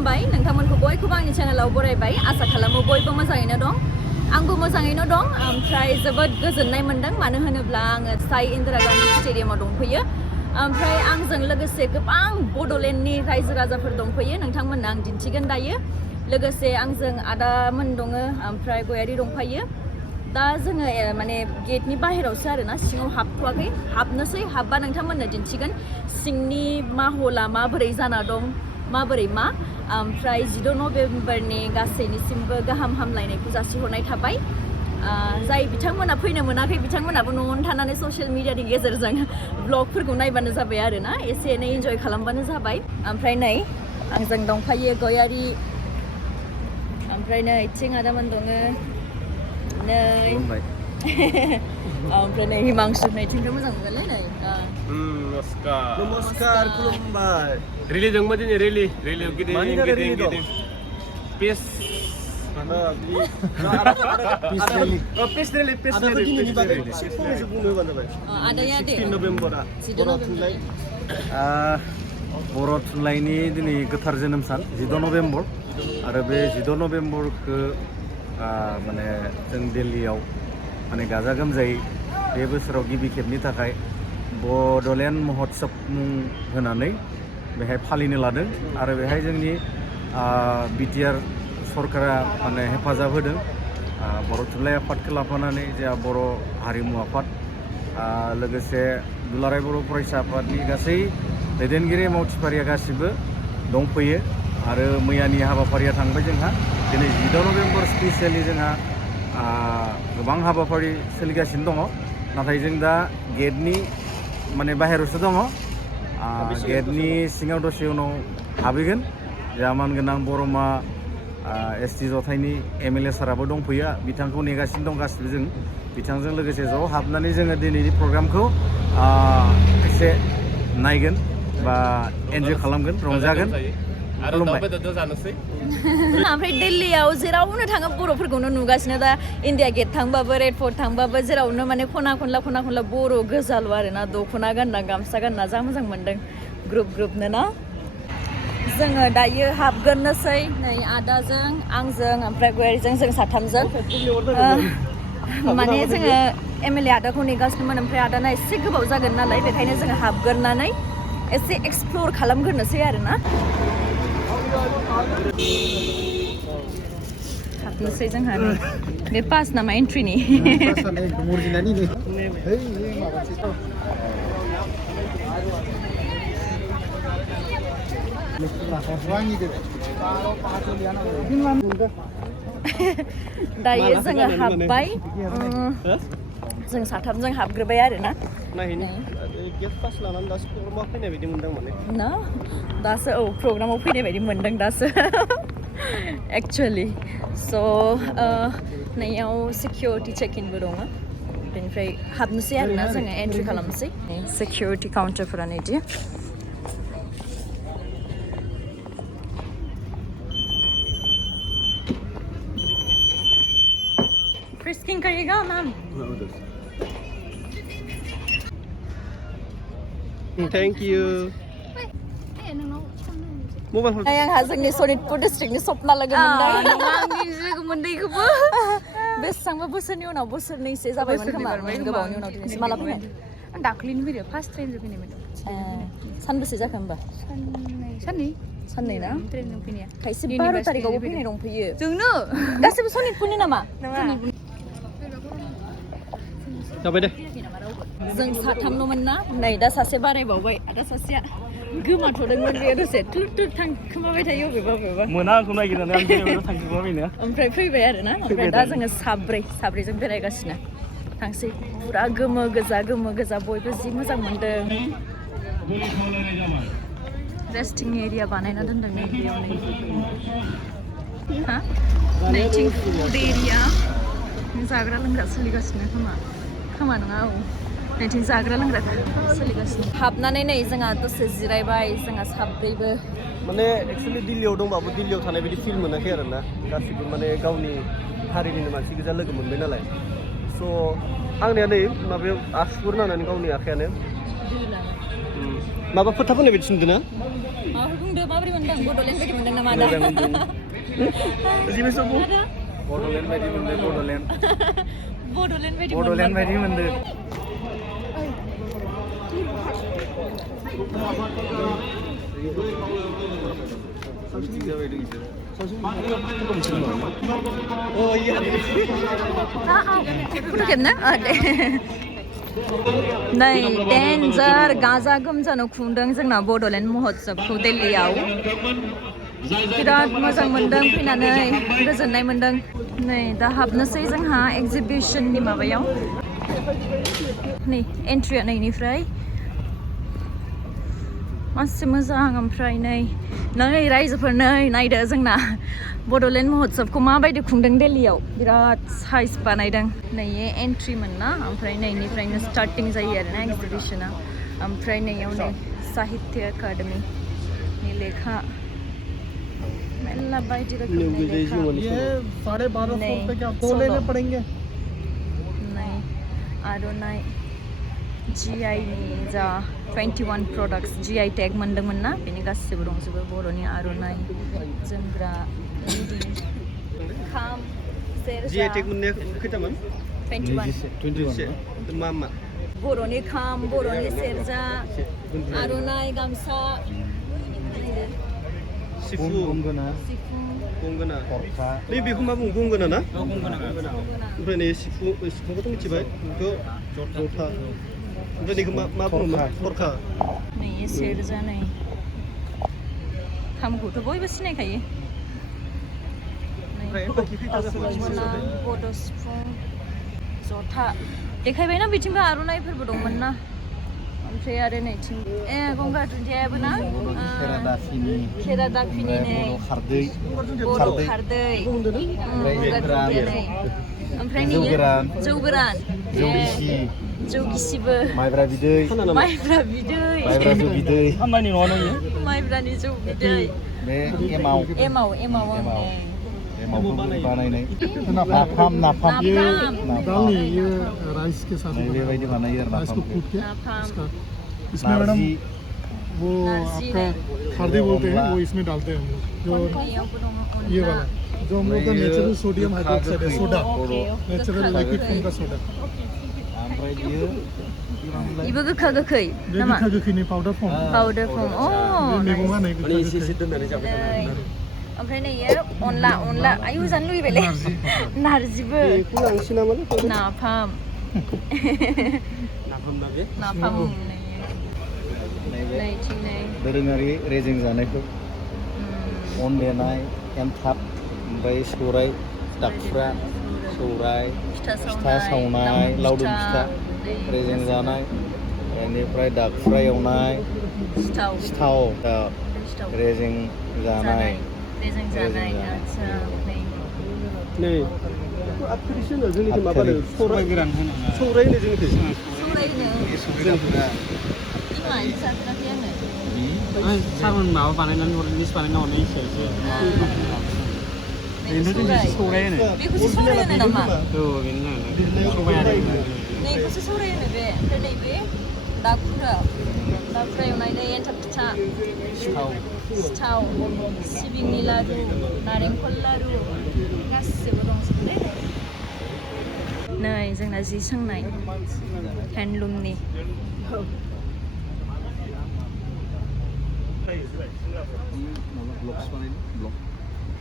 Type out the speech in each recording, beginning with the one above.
खुलुमबाय नोंथांमोनखौ बयखौबो आंनि चेनेलाव बरायबाय आसा खालामो बयबो मोजाङैनो दं आंबो मोजाङैनो दं ओमफ्राय जोबोद गोजोननाय मोनदों मानो होनोब्ला आङो साइ इन्दिरा गान्धी स्टेडियामाव दंफैयो ओमफ्राय आंजों लोगोसे गोबां बड'लेण्डनि रायजो राजाफोर दंफैयो नोंथांमोननो आं दिन्थिगोन दायो लोगोसे आंजों आदामोन दङ ओमफ्राय गयारि दंफायो दा जोङो माने गेटनि बाहेरावसो आरोना सिङाव हाबथ'वाखै हाबनोसै हाबबा नोंथांमोननो दिन्थिगोन सिंनि माहला माबोरै जाना दं माबोरै मा ओमफ्राय 16 नभेम्बरनि गासैनिसिमबो गाहाम हामलायनायखौ जासिहरनाय थाबाय जाय बिथांमोना फैनो मोनाखै बिथांमोनाबो न'आवनो थानानै ससियेल मिडियानि गेजेरजों ब्लगफोरखौ नायबानो जाबाय आरोना एसे एनै इन्जय खालामबानो जाबाय ओमफ्राय नै आंजों दंफायो गयारि ओमफ्राय नै इथिं आदामोन दङ नै ओमफ्राय नै हिमांशु नै इथिंथ' मोजां मोनगोनलै नै नमस्कार खुलुमबाय रिलि दंमोन दिनै रिलि गिदिं पिस आदाया दे 16 नभेम्बरा बर' थुनलाइनि दिनै गोथार जोनोम सान 16 नभेम्बर आरो बे 16 नभेम्बरखौ माने जों दिल्लीयाव माने गाजा गोमजायै बे बोसोराव गिबि खेबनि थाखाय बड'लेण्ड महोत्सव मुं होनानै बेहाय फालिनो लादों आरो बेहाय जोंनि बिटिआर सरकारा माने हेफाजाब होदों बर' थुनलाइ आफादखौ लाफानानै जोंहा बर' हारिमु आफाद लोगोसे दुलाराय बर' फरायसा आफादनि गासै दैदेनगिरि मावथिफारिया गासिबो दंफैयो आरो मैयानि हाबाफारिया थांबाय जोंहा दिनै 16 नभेम्बर स्पेसियेलि जोंहा गोबां हाबाफारि सोलिगासिनो दङ नाथाय जों दा गेटनि माने बाहेरावसो दङ गेटनि सिङाव दसे उनाव हाबहैगोन जोंहा मानगोनां बर'मा एसटि जथाइनि एमएलए साराबो दंफैयो बिथांखौ नेगासिनो दं गासिबो जों बिथांजों लोगोसे ज' हाबनानै जोङो दिनैनि प्रग्रामखौ एसे नायगोन बा एन्जय खालामगोन रंजागोन ओमफ्राय दिल्लीयाव जेरावनो थाङो बर'फोरखौनो नुगासिनो दा इन्डिया गेट थांबाबो रेड फर्ट थांबाबो जेरावनो माने खना खनला बर' गोजाल' आरोना दख'ना गानना गामसा गानना जा मोजां मोनदों ग्रुपनो ना जोङो दायो हाबगोननोसै नै आदाजों आंजों ओमफ्राय गयारिजों जों साथामजों माने जोङो एमएलए आदाखौ नेगासिनोमोन ओमफ्राय आदाना एसे गोबाव जागोन नालाय बेखायनो जोङो हाबगोरनानै एसे एक्सप्लर खालामग्रोनोसै आरोना हाबनोसै जोंहा बे पास नामा एन्ट्रिनि दायो जोङो हाबबाय जों साथामजों हाबग्रोबाय आरोना ना दासो औ प्रग्रामाव फैनाय बायदि मोनदों दासो एक्चुअलि स' नैयाव सिकिउरिटि चेक-इनबो दङ बेनिफ्राय हाबनोसै आरोना जोङो एन्ट्रि खालामनोसै सिकिउरिटि काउन्टारफोरानो इदि Frisking करिएगा मैम थेंक यू आंहा जोंनि सनितपुर डिस्ट्रिक्टनि सपना लोगो मोनदों बेसेबांबा बोसोरनि उनाव बोसोरनैसो जाबायमोन खोमा गोबावनि उनाव दिनैसो माला फैनाय आं दाख्लैनो फैदों फार्स्ट ट्रेनजों फैनायमोन सानबेसे जाखो होमबा साननै ना ट्रेनजों फैनाया खायसे 12 तारिखआवबो फैनाय दंफैयो जोंनो गासिबो सनितपुरनि नामा जाबाय दे जों साथामल'मोन ना नै दा सासे बारायबावबाय आदा सासेया गोमाथ'दोंमोन बेयो दसे थुर थांखोमाबाय थायो अबेबा मोना आंखौ नागिरनानै आं बेयावनो थांखोमाबायनो ओमफ्राय फैबाय आरोना ओमफ्राय दा जोङो साब्रैजों बेरायगासिनो थांसै पुरा गोमो गोजा बयबो जि मोजां मोनदों रेस्टिं एरिया बानायना दोनदों नै बेयाव नैथिं फुड एरिया जाग्रा लोंग्रा सोलिगासिनो खोमा नङा औ नैथिं जाग्रा लोंग्रा सोलिगासिनो हाबनानै नै जोंहा दसे जिरायबाय जोंहा साब्रैबो माने एक्चुअली दिल्लीयाव दंबाबो दिल्लीयाव थानाय बायदि फिल मोनाखै आरोना गासिबो माने गावनि हारिनिनो मानसि गोजा लोगो मोनबाय नालाय स' आंनिया नै माबायाव आसुगुर नांनानै गावनि आखायानो माबा फोथा फोननाय बायदि नुदों ना माबाफोर बुंदो माबोरै मोनदों बड'लेण्ड बायदि मोनदों नामा आदा मोजां मोनदों जिबे सब आदा बड'लेण्ड बायदि मोनदों बड'लेण्ड बड'लेण्ड बायदि बड'लेण्ड बायदि मोनदों oh iya फट' खेबनो दे नै डेन्जार गाजा गोमजानो खुंदों जोंना बड'लेण्ड महोत्सबखौ दिल्लीयाव बिराद मोजां मोनदों फैनानै गोजोननाय मोनदों नै दा हाबनोसै जोंहा एक्जिबिशननि माबायाव नै एन्ट्रिया नैनिफ्राय मासे मोजां ओमफ्राय नै रायजोफोर नायदो जोंना बड'लेण्ड महोत्सबखौ माबायदि खुंदों दिल्लीयाव बिराद साइज बानायदों नै एन्ट्रिमोन ना ओमफ्राय नैनिफ्रायनो स्टार्टिं जायो आरोना एक्जिबिशना ओमफ्राय नैयाव नै साहित्य एकाडेमिनि लेखा मेरला बायदि रोखोमनि लेखा ये 1250 पे क्या 2 लेने पड़ेंगे नै आर'नाइ GI नि जा 21 products GI tag मोनदोंमोन ना बेनि गासिबो दंजोबो बर'नि आर'नाइ जोमग्रा खाम सेरजा GI tag मोननाया खैथामोन 21 मा मा बर'नि खाम बर'नि सेरजा आर'नाइ गामसा सिफुं सिफुं गंगोना खरखा नै बेखौ मा बुङो गंगोना ना ओमफ्राय नै सिफुंखौथ' मिथिबाय बेखौ जथा ओमफ्राय बेखौ मा बुङोमोन खरखा नै सेरजा नै खामखौथ' बयबो सिनायखायो गंगोना बड' सिफुं जथा देखायबायना बिथिंबो आर'नाइफोरबो दंमोन ना ओमफ्राय आरो नैथिं गंगार दुन्दियाबो ना खेरादाफिनि नै बर' खारदै गंगार दुन्दिया नै ओमफ्राय जौ गोरान जौ गिसिबो माइब्रा बिदै माइब्रानि जौ बिदै बे एमाव बानायनाय नाफाम दालनी ये राइस के साथ बेबायदि बानायो आरो राइस को कूट के नाफाम इसमें मैडम वो आपका खारदी बोलते हैं वो इसमें डालते हैं हम लोग जो ये वाला जो हम लोग का नेचुरल सोडियम हाइड्रोक्साइड है सोडा नेचुरल लिक्विड फॉर्म का सोडा ओमफ्राय बियो इबो गोखा गोखै नामा गोखा गोखैनि पाउडार फॉर्म मैगङा नै गोखा गोखै ओमफ्राय नैयो अनला आयु जानो लुगैबायलै नारजिबो लांसै नामा नाफाम दोरोङारि रेजें जानायखौ अन देनाय एन्थाब ओमफ्राय सौराय दाखुरा सौराय फिथा सावनाय लावदुम फिथा रेजें जानाय बेनिफ्राय दाखुरा एवनाय सिथाव रेजें जानाय नै आफिसो होनो जोंनिखै माबानो सौराय गोरान होनो सौराय होनो जोंनिखै सारमोन माबा बानायनानै हरनो लिस्ट बानायना हरनो एसे सौराय होनो बेखौसो सौराय होनो नामा औ बेनो सबायारि नैखौसो सौराय होनो बे ओमफ्राय नैबे दाखुरा एवनाय नै एन्थाब फिथा सिथाव सिबिंनि लारु नारेंखल लारु गासिबो दंजोबो नै जोंना जि सोंनाय हेन्डलुमनि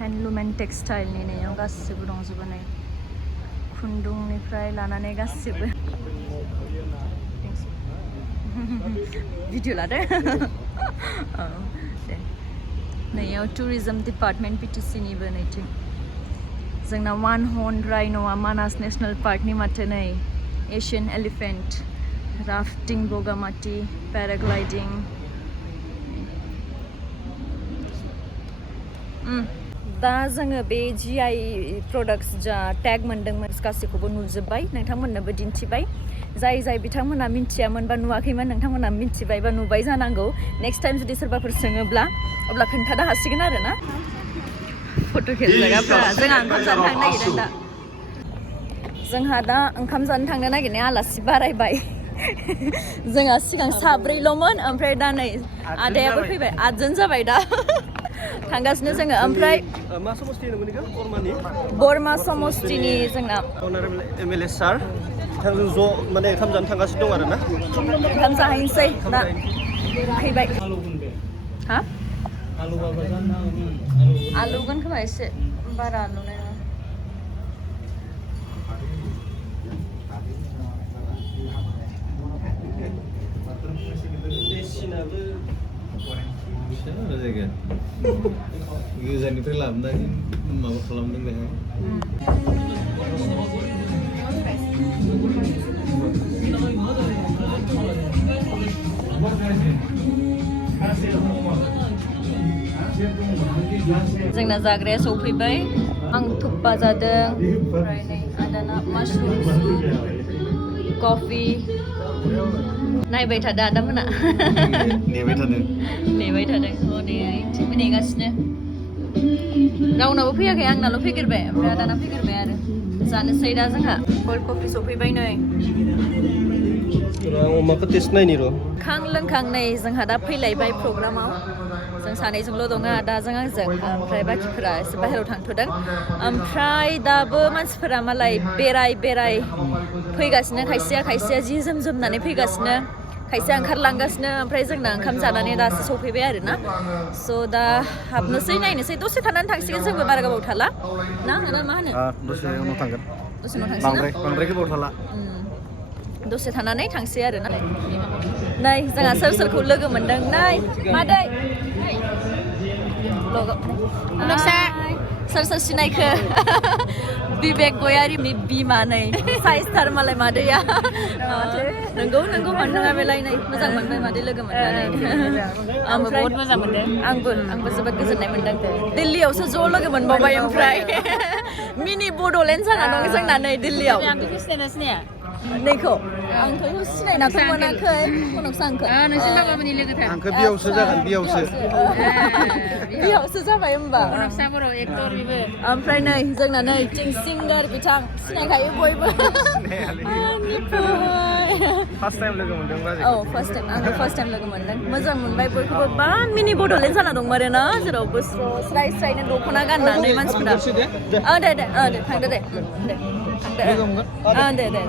हेन्डलुम एन्ड टेक्सटाइलनि नैयाव गासिबो दंजोबो नै खुन्दुंनिफ्राय लानानै गासिबो भिडिअ लादो औ दे नैयाव टुरिजम डिपार्टमेन्ट PTCनिबो नैथिं जोंना वान हर्न राइन'आ मानास नेसनेल पार्कनि माथो नै एशियान एलिफेन्ट राफ्टिं बगामाथि पेराग्लाइडिं दा जोङो बे GI प्रडाक्ट्स जा टैग मोनदोंमोन गासैखौबो नुजोब्बाय नोंथांमोननोबो दिन्थिबाय जाय बिथांमोना मिन्थियामोन बा नुवाखैमोन नोंथांमोना मिन्थिबाय बा नुबाय जानांगौ नेक्स्ट टाइम जुदि सोरबाफोर सोङोब्ला अब्ला खोन्थानो हासिगोन आरो ना फट' खेबजाग्राफ्रा जोंहा ओंखाम जानो थांनो नागिरदों दा जोंहा दा ओंखाम जानो थांनो नागिरनाय आलासि बारायबाय जोंहा सिगां साब्रैल'मोन ओमफ्राय दा नै आदायाबो फैबाय 8 जन जाबाय दा थांगासिनो जोङो ओमफ्राय मा समस्ति होनोमोन बेखौ बर्मानि बरमा समस्तिनि जोंना अनारेबल एमएलए सार बिथांजों ज' माने ओंखाम जानो थांगासिनो दं आरोना ओंखाम जाहैनोसै दा फैबाय हा आलुगोन खोमा एसे बारा आलुनाय नङा गोजाननिफ्राय लाबोनानै माबा खालामदों बेहाय जोंना जाग्राया सौफैबाय आं थुप्पा जादों ओमफ्राय नै आदाना माशरुम सुप कफि नायबाय थादों आदामोना नेबाय थादों हनै थिंबो नेगासिनो रावनाबो फैयाखै आंनाल' फैग्रोबाय ओमफ्राय आदाना फैग्रोबाय आरो जानोसै दा जोंहा कल्ड कफि सौफैबाय नै अमाखौ टेस्ट नायनि र' खां लोंखां नै जोंहा दा फैलायबाय प्रग्रामाव जों सानैजोंल' दङ आदाजों आंजों ओमफ्राय बाखिफोरा एसे बाहेरायाव थांथ'दों ओमफ्राय दाबो मानसिफोरा मालाय बेराय फैगासिनो खायसेया जि जोम जोमनानै फैगासिनो खायसेया ओंखारलांगासिनो ओमफ्राय जोंना ओंखाम जानानै दासो सौफैबाय आरोना स' दा हाबनोसै नायनोसै दसे थानानै थांसिगोन जोंबो बारा गोबाव थाला ना आदा मा होनो दसे उनाव थांगोन दसे उनाव थांसै ना बांद्राय गोबाव थाला दसे थानानै थांसै आरो ना नै जोंहा सोरखौ लोगो मोनदों नै मादै सोर सिनायखो बिबेक गयारिनि बिमा नै साइसथार मालाय मादैया नंगौ मोनदों बेलाय नै मोजां मोनबाय मादै लोगो मोननानै आंबो बहुत मोजां मोनदों आंबो जोबोद गोजोननाय मोनदों दिल्लीयावसो ज' लोगो मोनबावबाय ओमफ्राय मिनि बड'लेण्ड जाना दं जोंना नै दिल्लीयाव नैखौ आंथ' सिनायनाथ' मोनाखै उनावसो नोंसिनि बाबामोननि लोगोथार आंखो बियावसो जागोन बियावसो जाबाय होमबा फिसा बर' एक्टर बेबो ओमफ्राय नै जोंना नै थिं सिंगार बिथां सिनायखायो बयबो फार्स्ट टाइम लोगो मोनदों औ फार्स्ट टाइम लोगो मोनदों मोजां मोनबाय बयखौबो बा मिनि बड'लेण्ड जाना दं आरो ना जेरावबो स्रायनो दख'ना गाननानै मानसिफोरा दे थांदो दे दे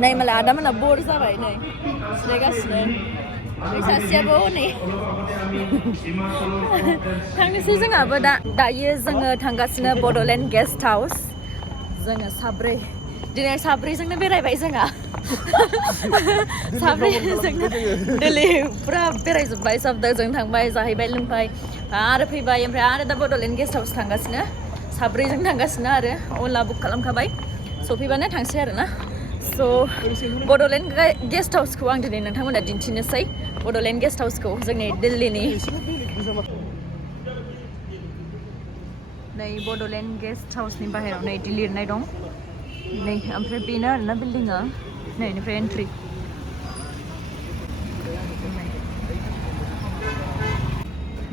नै मालाय आदामोना बर जाबाय नै जिरायगासिनो सासेयाबो हनै थांनोसै जोंहाबो दायो जोङो थांगासिनो बड'लेण्ड गेस्ट हाउस जोङो दिनै साब्रैजोंनो बेरायबाय जोंहा साब्रैजोंनो दिल्ली फुरा बेरायजोब्बाय सबजों थांबाय जाहैबाय लोंबाय आरो फैबाय ओमफ्राय आरो दा बड'लेण्ड गेस्ट हाउस थांगासिनो साब्रैजों थांगासिनो आरो अला बुक खालामखाबाय सफैबानो थांसै आरो ना स' बड'लेण्ड गेस्ट हाउसखौ आं दिनै नोंथांमोना दिन्थिनोसै बड'लेण्ड गेस्ट हाउसखौ जोंनि दिल्लीनि नै बड'लेण्ड गेस्ट हाउसनि बाहेरायाव नै इदि लिरनाय दं नै ओमफ्राय बेनो आरोना बिल्डिङा नै इनिफ्राय एन्ट्रि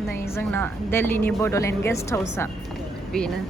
नै जोंना दिल्लीनि बड'लेण्ड गेस्ट हाउसआ बेनो